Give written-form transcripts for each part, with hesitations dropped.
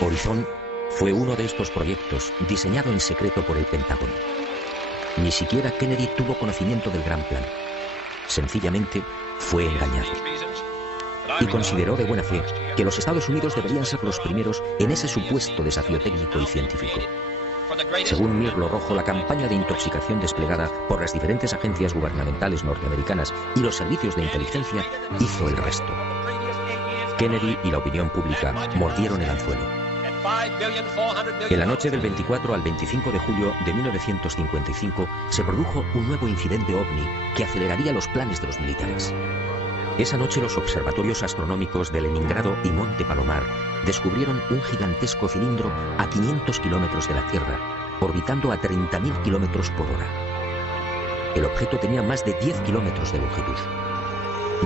Horizon fue uno de estos proyectos diseñado en secreto por el Pentágono. Ni siquiera Kennedy tuvo conocimiento del gran plan. Sencillamente fue engañado. Y consideró de buena fe que los Estados Unidos deberían ser los primeros en ese supuesto desafío técnico y científico. Según Mirlo Rojo, la campaña de intoxicación desplegada por las diferentes agencias gubernamentales norteamericanas y los servicios de inteligencia hizo el resto. Kennedy y la opinión pública mordieron el anzuelo. En la noche del 24 al 25 de julio de 1955 se produjo un nuevo incidente ovni que aceleraría los planes de los militares. Esa noche los observatorios astronómicos de Leningrado y Monte Palomar descubrieron un gigantesco cilindro a 500 kilómetros de la Tierra, orbitando a 30.000 kilómetros por hora. El objeto tenía más de 10 kilómetros de longitud.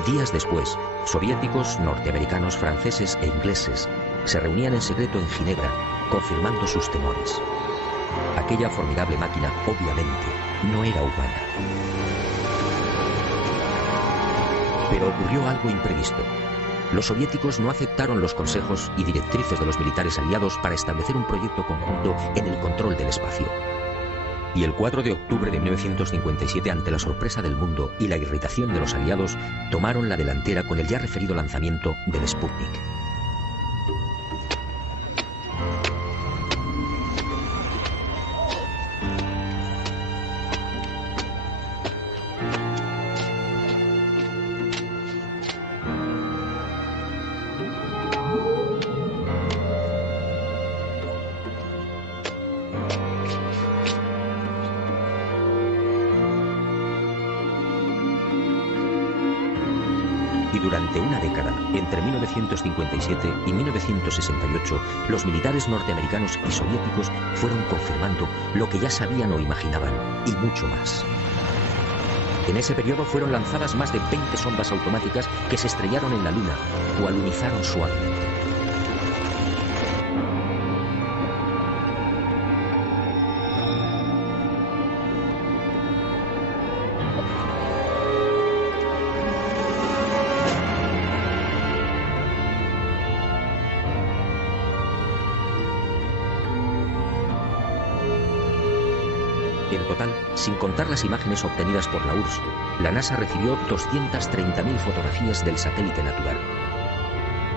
Días después, soviéticos, norteamericanos, franceses e ingleses se reunían en secreto en Ginebra, confirmando sus temores. Aquella formidable máquina, obviamente, no era humana. Pero ocurrió algo imprevisto. Los soviéticos no aceptaron los consejos y directrices de los militares aliados para establecer un proyecto conjunto en el control del espacio. Y el 4 de octubre de 1957, ante la sorpresa del mundo y la irritación de los aliados, tomaron la delantera con el ya referido lanzamiento del Sputnik. Durante una década, entre 1957 y 1968, los militares norteamericanos y soviéticos fueron confirmando lo que ya sabían o imaginaban, y mucho más. En ese periodo fueron lanzadas más de 20 sondas automáticas que se estrellaron en la Luna o alunizaron suavemente. En total, sin contar las imágenes obtenidas por la URSS, la NASA recibió 230.000 fotografías del satélite natural.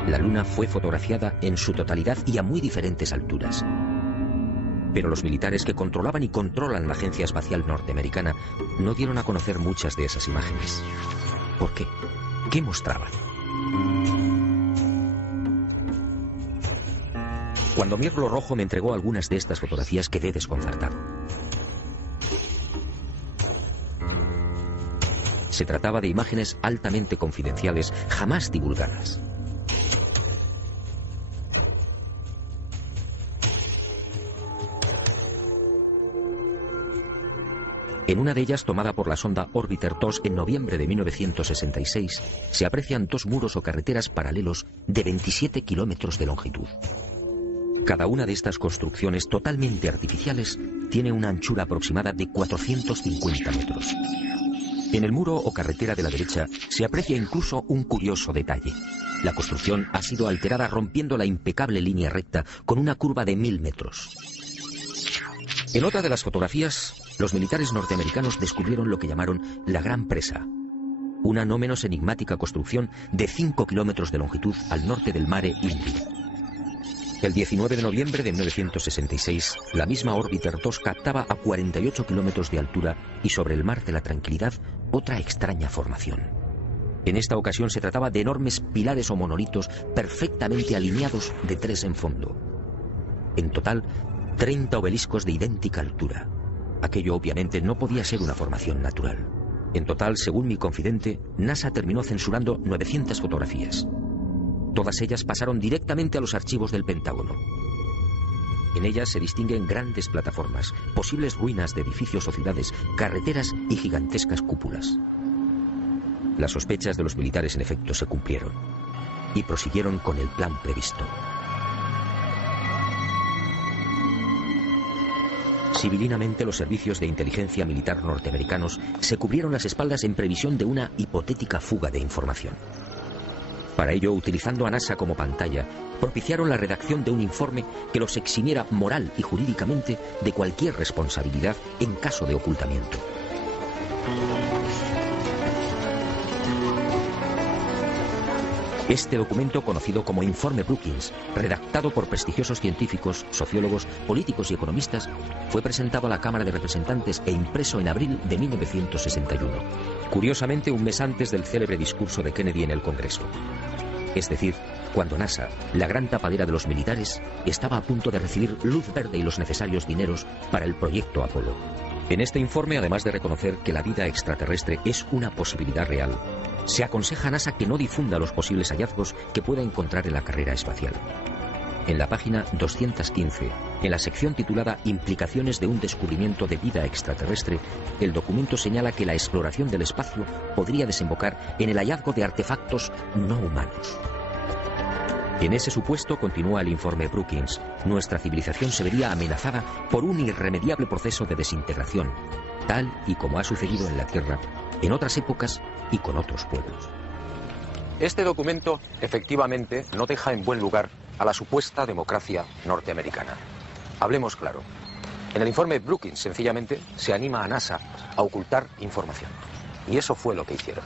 La Luna fue fotografiada en su totalidad y a muy diferentes alturas. Pero los militares que controlaban y controlan la Agencia Espacial Norteamericana no dieron a conocer muchas de esas imágenes. ¿Por qué? ¿Qué mostraban? Cuando Mirlo Rojo me entregó algunas de estas fotografías, quedé desconcertado. Se trataba de imágenes altamente confidenciales, jamás divulgadas. En una de ellas, tomada por la sonda Orbiter 2 en noviembre de 1966, se aprecian dos muros o carreteras paralelos de 27 kilómetros de longitud. Cada una de estas construcciones totalmente artificiales tiene una anchura aproximada de 450 metros. En el muro o carretera de la derecha se aprecia incluso un curioso detalle. La construcción ha sido alterada rompiendo la impecable línea recta con una curva de 1000 metros. En otra de las fotografías, los militares norteamericanos descubrieron lo que llamaron la Gran Presa, una no menos enigmática construcción de 5 kilómetros de longitud al norte del Mare Indio. El 19 de noviembre de 1966, la misma Orbiter 2 captaba a 48 kilómetros de altura y sobre el Mar de la Tranquilidad otra extraña formación. En esta ocasión se trataba de enormes pilares o monolitos perfectamente alineados de tres en fondo. En total, 30 obeliscos de idéntica altura. Aquello obviamente no podía ser una formación natural. En total, según mi confidente, NASA terminó censurando 900 fotografías. Todas ellas pasaron directamente a los archivos del Pentágono. En ellas se distinguen grandes plataformas, posibles ruinas de edificios o ciudades, carreteras y gigantescas cúpulas. Las sospechas de los militares en efecto se cumplieron y prosiguieron con el plan previsto. Civilinamente, los servicios de inteligencia militar norteamericanos se cubrieron las espaldas en previsión de una hipotética fuga de información. Para ello, utilizando a NASA como pantalla, propiciaron la redacción de un informe que los eximiera moral y jurídicamente de cualquier responsabilidad en caso de ocultamiento. Este documento, conocido como Informe Brookings, redactado por prestigiosos científicos, sociólogos, políticos y economistas, fue presentado a la Cámara de Representantes e impreso en abril de 1961, curiosamente un mes antes del célebre discurso de Kennedy en el Congreso. Es decir, cuando NASA, la gran tapadera de los militares, estaba a punto de recibir luz verde y los necesarios dineros para el proyecto Apolo. En este informe, además de reconocer que la vida extraterrestre es una posibilidad real, se aconseja a NASA que no difunda los posibles hallazgos que pueda encontrar en la carrera espacial. En la página 215, en la sección titulada Implicaciones de un descubrimiento de vida extraterrestre, el documento señala que la exploración del espacio podría desembocar en el hallazgo de artefactos no humanos. En ese supuesto, continúa el informe Brookings, nuestra civilización se vería amenazada por un irremediable proceso de desintegración, tal y como ha sucedido en la Tierra, en otras épocas y con otros pueblos. Este documento, efectivamente, no deja en buen lugar a la supuesta democracia norteamericana. Hablemos claro. En el informe Brookings, sencillamente, se anima a NASA a ocultar información. Y eso fue lo que hicieron.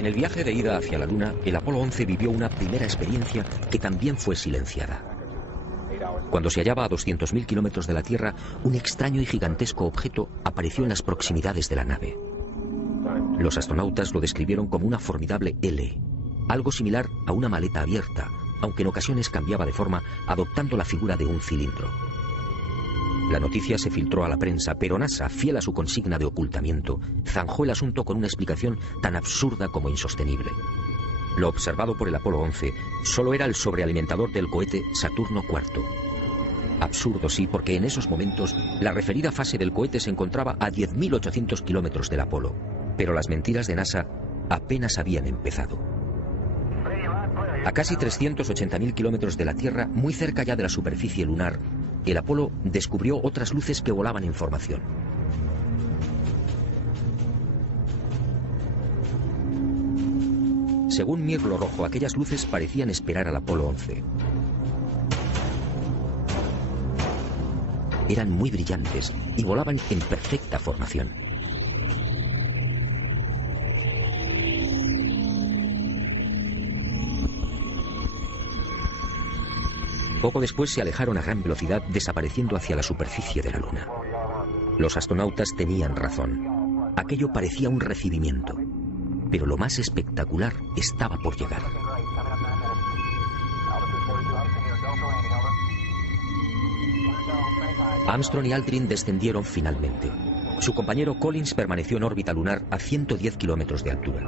En el viaje de ida hacia la Luna, el Apolo 11 vivió una primera experiencia que también fue silenciada. Cuando se hallaba a 200.000 kilómetros de la Tierra, un extraño y gigantesco objeto apareció en las proximidades de la nave. Los astronautas lo describieron como una formidable L, algo similar a una maleta abierta, aunque en ocasiones cambiaba de forma, adoptando la figura de un cilindro. La noticia se filtró a la prensa, pero NASA, fiel a su consigna de ocultamiento, zanjó el asunto con una explicación tan absurda como insostenible. Lo observado por el Apolo 11 solo era el sobrealimentador del cohete Saturno IV. Absurdo, sí, porque en esos momentos la referida fase del cohete se encontraba a 10.800 kilómetros del Apolo, pero las mentiras de NASA apenas habían empezado. A casi 380.000 kilómetros de la Tierra, muy cerca ya de la superficie lunar, el Apolo descubrió otras luces que volaban en formación. Según Mirlo Rojo, aquellas luces parecían esperar al Apolo 11. Eran muy brillantes y volaban en perfecta formación. Poco después se alejaron a gran velocidad, desapareciendo hacia la superficie de la Luna. Los astronautas tenían razón. Aquello parecía un recibimiento. Pero lo más espectacular estaba por llegar. Armstrong y Aldrin descendieron finalmente. Su compañero Collins permaneció en órbita lunar a 110 kilómetros de altura.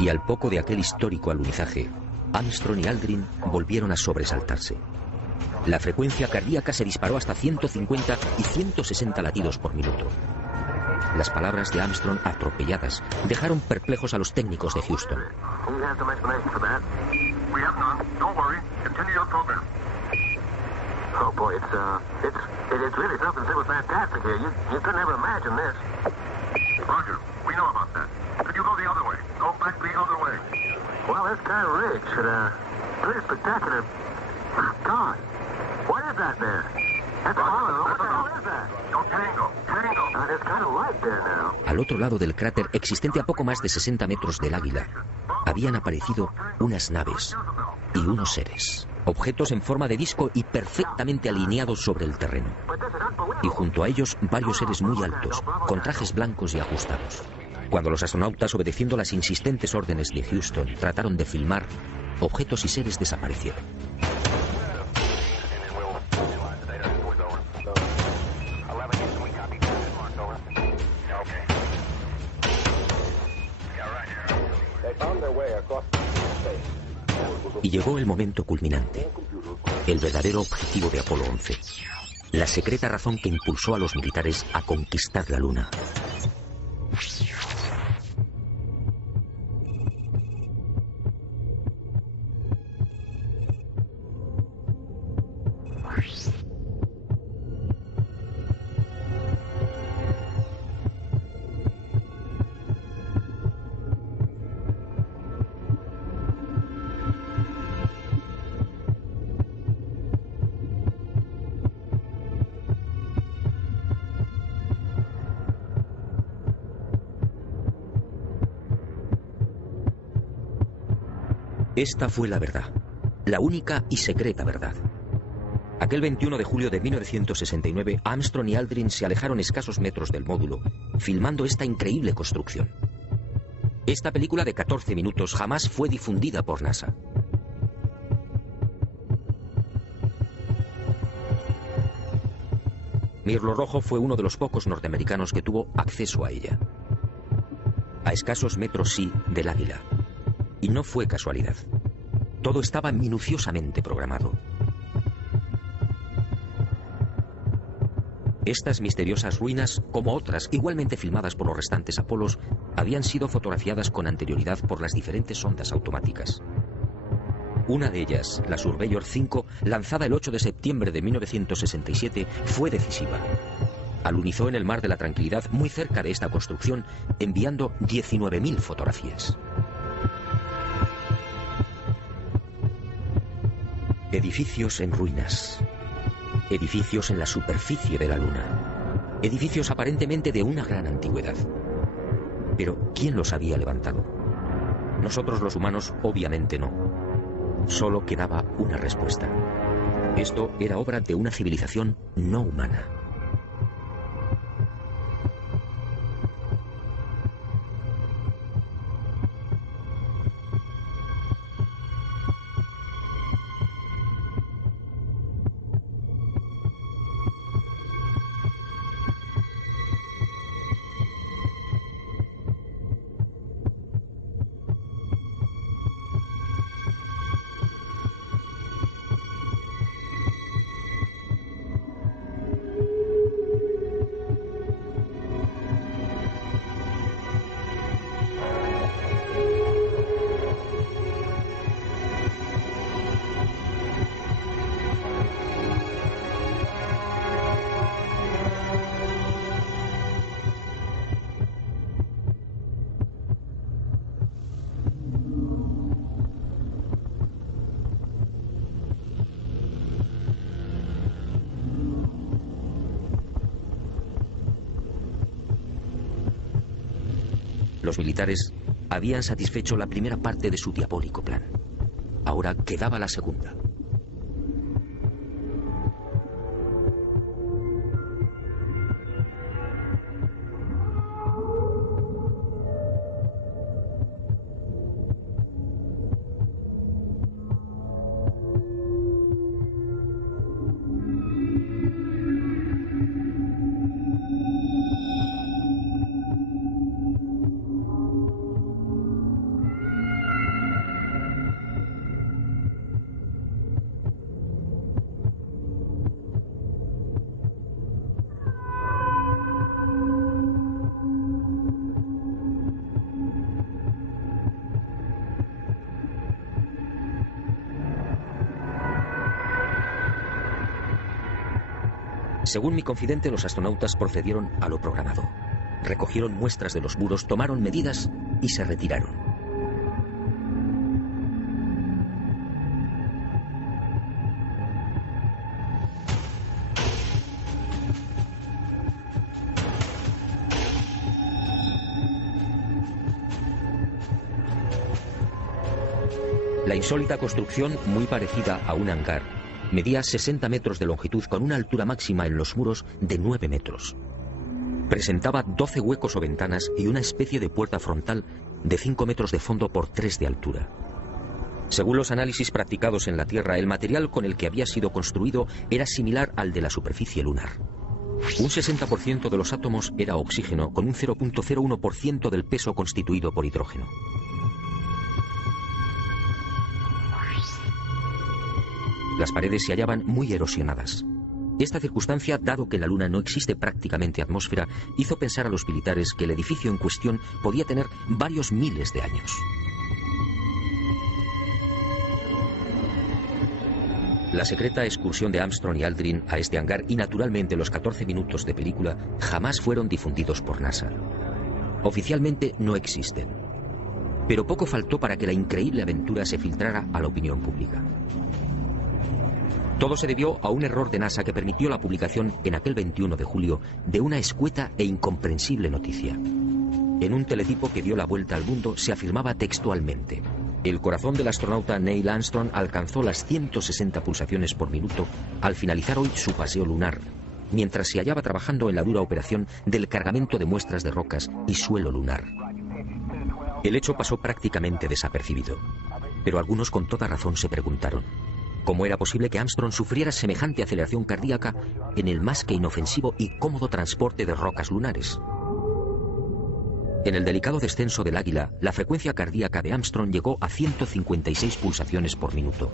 Y al poco de aquel histórico alunizaje, Armstrong y Aldrin volvieron a sobresaltarse. La frecuencia cardíaca se disparó hasta 150 y 160 latidos por minuto. Las palabras de Armstrong, atropelladas, dejaron perplejos a los técnicos de Houston. Oh boy, it's really something that was fantastic here. You couldn't ever imagine this. Roger, we know about that. Could you go the other way? Go back the other way. Well, that's kind of rich and pretty spectacular. God, what is that there? That's a hollow. What the hell is that? No, Tango. There's kind of light there now. Al otro lado del cráter, existente a poco más de 60 metros del Águila, habían aparecido unas naves y unos seres. Objetos en forma de disco y perfectamente alineados sobre el terreno. Y junto a ellos varios seres muy altos, con trajes blancos y ajustados. Cuando los astronautas, obedeciendo las insistentes órdenes de Houston, trataron de filmar, objetos y seres desaparecieron. Y llegó el momento culminante, el verdadero objetivo de Apolo 11, la secreta razón que impulsó a los militares a conquistar la Luna. Esta fue la verdad, la única y secreta verdad. Aquel 21 de julio de 1969, Armstrong y Aldrin se alejaron escasos metros del módulo, filmando esta increíble construcción. Esta película de 14 minutos jamás fue difundida por NASA. Mirlo Rojo fue uno de los pocos norteamericanos que tuvo acceso a ella. A escasos metros, sí, del Águila. Y no fue casualidad. Todo estaba minuciosamente programado. Estas misteriosas ruinas, como otras igualmente filmadas por los restantes Apolos, habían sido fotografiadas con anterioridad por las diferentes sondas automáticas. Una de ellas, la Surveyor 5, lanzada el 8 de septiembre de 1967, fue decisiva. Alunizó en el Mar de la Tranquilidad, muy cerca de esta construcción, enviando 19.000 fotografías. Edificios en ruinas. Edificios en la superficie de la Luna. Edificios aparentemente de una gran antigüedad. Pero, ¿quién los había levantado? Nosotros los humanos, obviamente no. Solo quedaba una respuesta. Esto era obra de una civilización no humana. Los militares habían satisfecho la primera parte de su diabólico plan. Ahora quedaba la segunda. Según mi confidente, los astronautas procedieron a lo programado. Recogieron muestras de los muros, tomaron medidas y se retiraron. La insólita construcción, muy parecida a un hangar, medía 60 metros de longitud con una altura máxima en los muros de 9 metros. Presentaba 12 huecos o ventanas y una especie de puerta frontal de 5 metros de fondo por 3 de altura. Según los análisis practicados en la Tierra, el material con el que había sido construido era similar al de la superficie lunar. Un 60% de los átomos era oxígeno, con un 0.01% del peso constituido por hidrógeno. Las paredes se hallaban muy erosionadas. Esta circunstancia, dado que en la Luna no existe prácticamente atmósfera, hizo pensar a los militares que el edificio en cuestión podía tener varios miles de años. La secreta excursión de Armstrong y Aldrin a este hangar y naturalmente los 14 minutos de película jamás fueron difundidos por NASA. Oficialmente no existen. Pero poco faltó para que la increíble aventura se filtrara a la opinión pública. Todo se debió a un error de NASA que permitió la publicación en aquel 21 de julio de una escueta e incomprensible noticia. En un teletipo que dio la vuelta al mundo se afirmaba textualmente: el corazón del astronauta Neil Armstrong alcanzó las 160 pulsaciones por minuto al finalizar hoy su paseo lunar, mientras se hallaba trabajando en la dura operación del cargamento de muestras de rocas y suelo lunar. El hecho pasó prácticamente desapercibido, pero algunos con toda razón se preguntaron: ¿cómo era posible que Armstrong sufriera semejante aceleración cardíaca en el más que inofensivo y cómodo transporte de rocas lunares? En el delicado descenso del Águila, la frecuencia cardíaca de Armstrong llegó a 156 pulsaciones por minuto.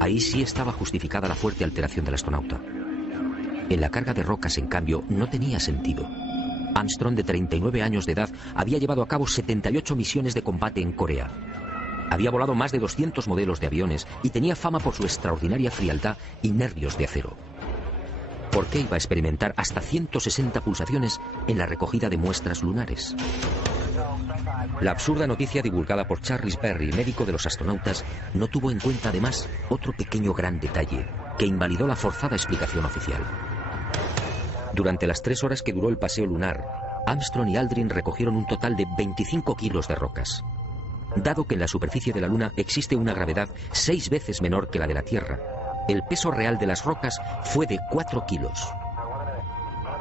Ahí sí estaba justificada la fuerte alteración del astronauta. En la carga de rocas, en cambio, no tenía sentido. Armstrong, de 39 años de edad, había llevado a cabo 78 misiones de combate en Corea. Había volado más de 200 modelos de aviones y tenía fama por su extraordinaria frialdad y nervios de acero. ¿Por qué iba a experimentar hasta 160 pulsaciones en la recogida de muestras lunares? La absurda noticia divulgada por Charles Berry, médico de los astronautas, no tuvo en cuenta además otro pequeño gran detalle que invalidó la forzada explicación oficial. Durante las 3 horas que duró el paseo lunar, Armstrong y Aldrin recogieron un total de 25 kilos de rocas. Dado que en la superficie de la Luna existe una gravedad 6 veces menor que la de la Tierra, el peso real de las rocas fue de 4 kilos.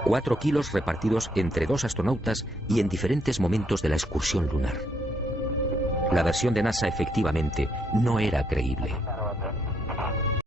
4 kilos repartidos entre 2 astronautas y en diferentes momentos de la excursión lunar. La versión de NASA efectivamente no era creíble.